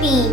3،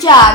4،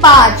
5،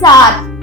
7،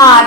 8،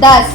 10،